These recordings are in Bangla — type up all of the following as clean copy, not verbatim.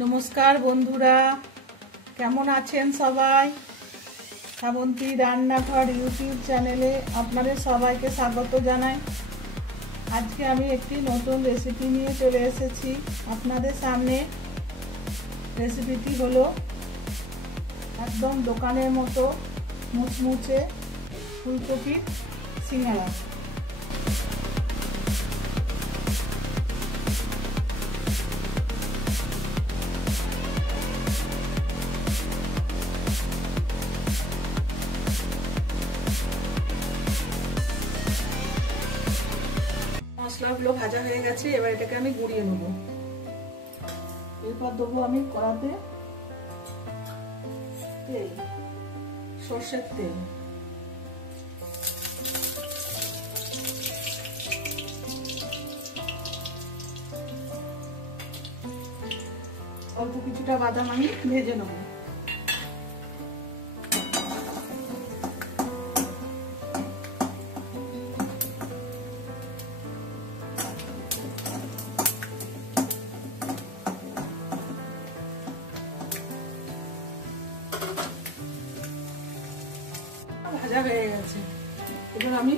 নমস্কার বন্ধুরা, কেমন আছেন সবাই? শ্রাবন্তী রান্নাঘর ইউটিউব চ্যানেলে আপনাদের সবাইকে স্বাগত জানাই। আজকে আমি একটি নতুন রেসিপি নিয়ে চলে এসেছি আপনাদের সামনে। রেসিপিটি হলো একদম দোকানের মতো মুচমুচে ফুলকপির সিঙ্গারা। মশলাগুলো ভাজা হয়ে গেছে, এবার এটাকে আমি গুঁড়িয়ে নেব। এরপর দেবো আমি কড়াতে তেল, সর্ষের তেল। অল্প কিছুটা বাদাম আমি ভেজে নেব। ভাজা হয়ে গেছে, এবার আমি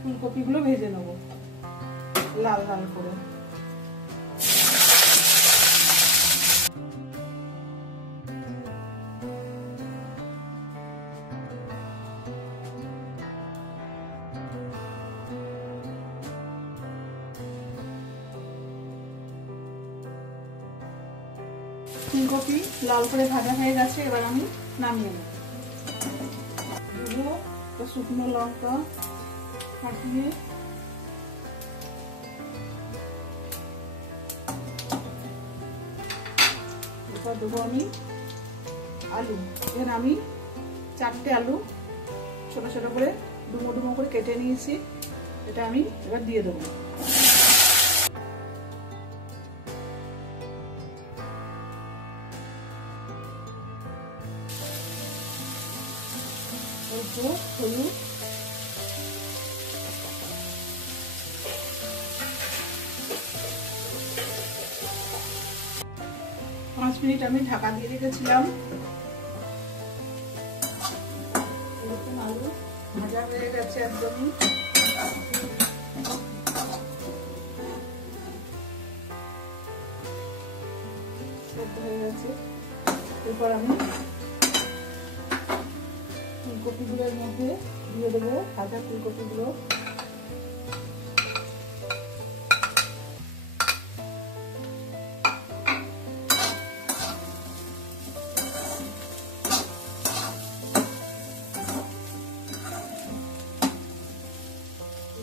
ফুলকপিগুলো ভেজে নেব লাল লাল করে। ফুলকপি লাল করে ভাজা হয়ে গেছে, এবার আমি নামিয়ে নেব। শুকনো লঙ্কা ফাটিয়ে এবার দেবো আমি আলু। এখানে আমি 4টে আলু ছোট ছোট করে ডুমো ডুমো করে কেটে নিয়েছি, এটা আমি এবার দিয়ে দেবো। হলুদ, 5 মিনিট আমি ঢাকা দিয়ে রেখেছিলাম। আলু ভাজা হয়ে গেছে, একদমই সেদ্ধ হয়ে গেছে। এরপর আমি ফুলকপিগুলোর মধ্যে দিয়ে দেবো ভাজা ফুলকপিগুলো।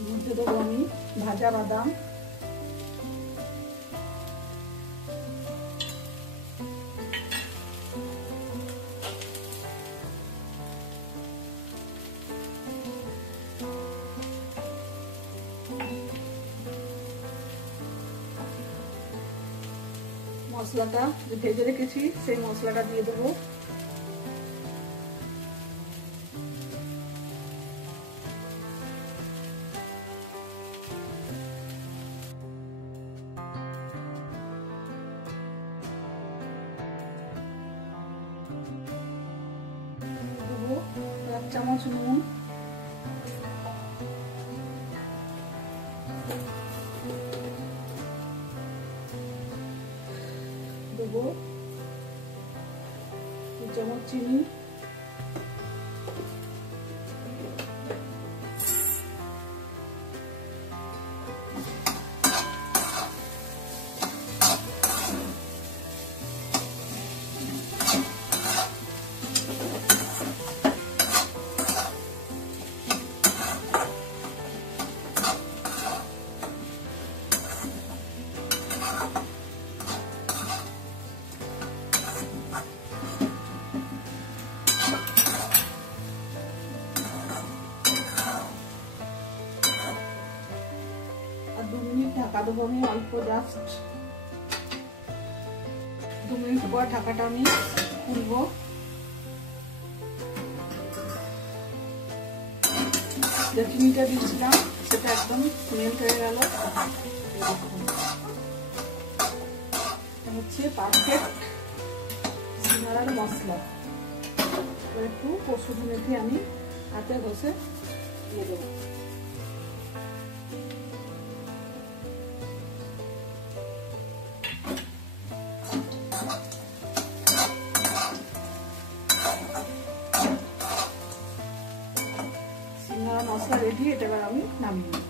মধ্যে দেবো আমি ভাজা বাদাম, মশলাটা যে ভেজে রেখেছি সেই মশলাটা দিয়ে দেবো। দেবো 1 চামচ নুন, দেবো 2 চামচ চিনি, আর 2 মিনিট ঢাকা দেবো আমি অল্প, জাস্ট 2 মিনিট পর ঢাকাটা আমি খুলবো। যে চিনিটা দিয়েছিলাম সেটা একদম মেল্ট হয়ে গেল। হচ্ছে হচ্ছে পারফেক্ট সিঙ্গারার মশলা। একটু কসুরি মেথি আমি হাতে ঘষে দিয়ে দেবো। সিঙ্গারা মশলা রেডি, এটা এবার আমি নামিয়ে নেব।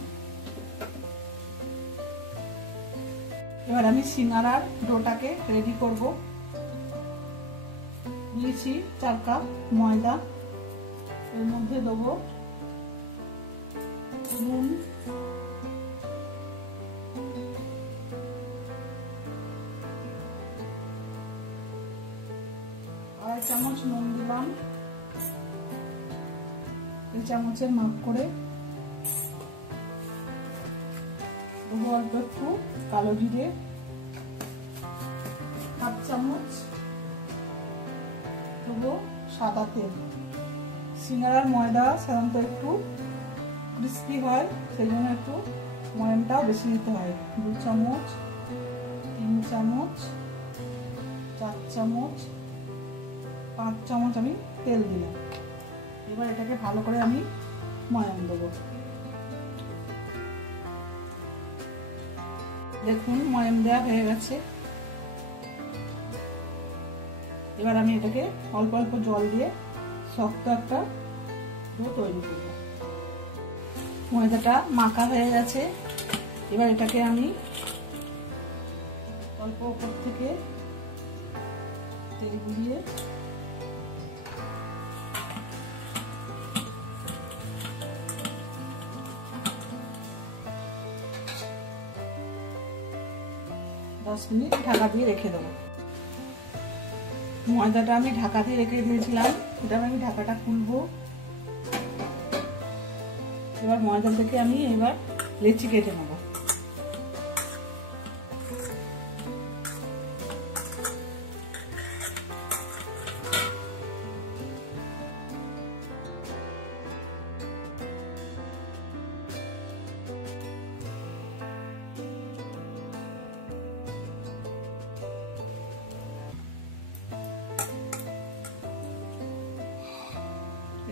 এবার আমি সিঙ্গারার ডোটাকে রেডি করব। নিয়েছি 4 কাপ ময়দা, এর মধ্যে দেবো নুন, আড়াই চামচ নুন দিলাম, এই চামচের মাপ করে দেবো অল্প একটু কালো জিরে, হাফ চামচ দেবো সাদা তেল। সিঙ্গারার ময়দা সাধারণত একটু ক্রিস্পি হয়, সেই জন্য একটু ময়ামটাও বেশি দিতে হয়। 2 চামচ, 3 চামচ, 4 চামচ, 5 চামচ আমি তেল দিলাম। এবার এটাকে ভালো করে আমি ময়াম দেবো। দেখুন ময়াম দেওয়া হয়ে গেছে। এবার আমি এটাকে অল্প অল্প জল দিয়ে শক্ত একটা ডো তৈরি করব। ময়দাটা মাখা হয়ে গেছে। এবার এটাকে আমি অল্প উপর থেকে তেল দিয়ে দশ মিনিট ঢাকা দিয়ে রেখে দেবো। ময়দাটা আমি ঢাকা দিয়ে রেখে দিয়েছিলাম, এটা আমি ঢাকাটা খুলবো। এবার ময়দা থেকে আমি এবার লেচি কেটে নেব।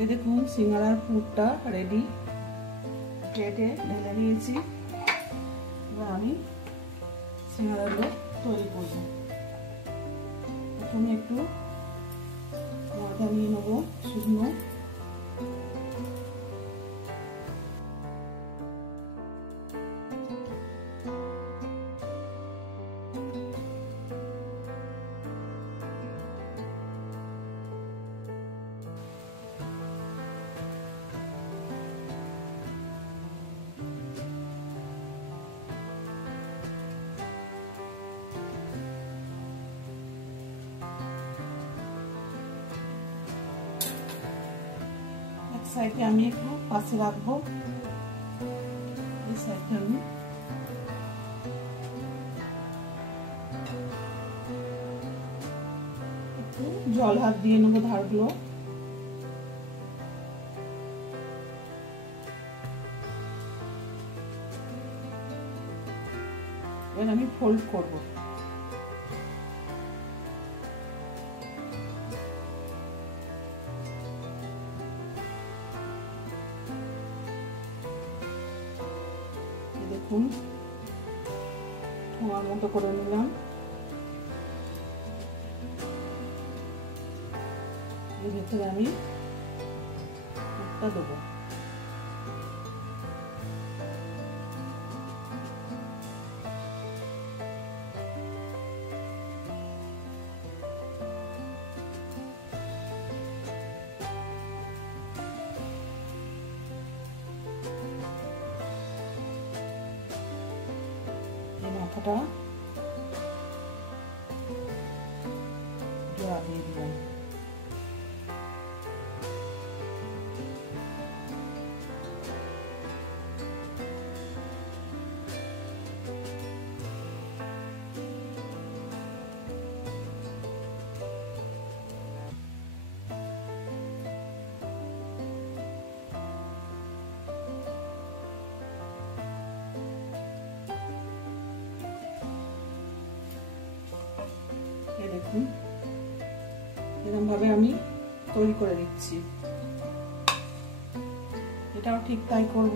এই দেখুন সিঙ্গারার পুরটা রেডি, প্লেটে ঢেলে নিয়েছি। এবার আমি সিঙ্গারাগুলো তৈরি করব। প্রথমে একটু ময়দা নিয়ে নেবো শুকনো, সাইডে আমি একটু পাশে রাখবো। এই সাইডে আমি একটু জল হাত দিয়ে নেবো ধারগুলো। এবার আমি ফোল্ড করব। দেখুন ঠোঙার মতো করে নিলাম। এর ভিতরে আমি একটা দেবো। মাথাটা দিয়ে দিলাম। দেখুন এরকম ভাবে আমি তৈরি করে দিচ্ছি, এটাও ঠিক তাই করব।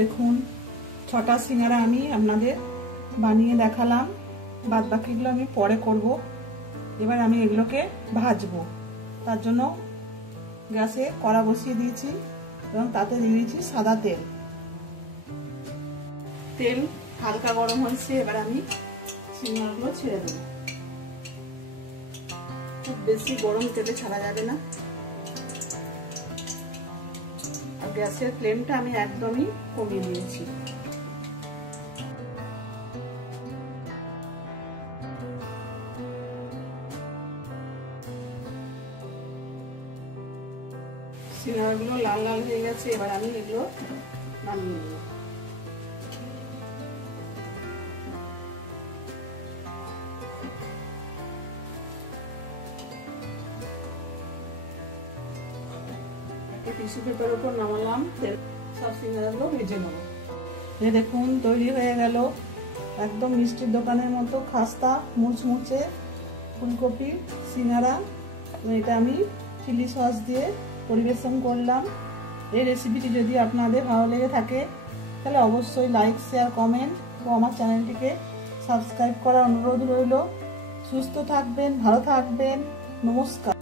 দেখুন 6টা সিঙ্গারা আমি আপনাদের বানিয়ে দেখালাম, বাদ বাকিগুলো আমি পরে করব। এবার আমি এগুলোকে ভাজবো, তার জন্য গ্যাসে কড়া বসিয়ে দিয়েছি এবং তাতে দিয়ে দিয়েছি সাদা তেল। তেল হালকা গরম হয়েছে, এবার আমি সিঙ্গারাগুলো ছেড়ে দেবো। খুব বেশি গরম তেলে ছাড়া যাবে না, আর গ্যাসের ফ্লেমটা আমি একদমই কমিয়ে দিয়েছি। সিঙ্গারাগুলো লাল লাল হয়ে গেছে, এবার আমি এগুলো নামিয়ে নেব। টিস্যু পেপারের উপর নামালাম, সব সিঙ্গারাগুলো ভেজে নেব। এই দেখুন তৈরি হয়ে গেল একদম মিষ্টির দোকানের মতো খাস্তা মুচমুচে ফুলকপির সিঙ্গারা। এটা আমি চিলি সস দিয়ে পরিবেশন করলাম। এই রেসিপিটি যদি আপনাদের ভালো লেগে থাকে তাহলে অবশ্যই লাইক, শেয়ার, কমেন্ট ও আমার চ্যানেলটিকে সাবস্ক্রাইব করার অনুরোধ রইল। সুস্থ থাকবেন, ভালো থাকবেন, নমস্কার।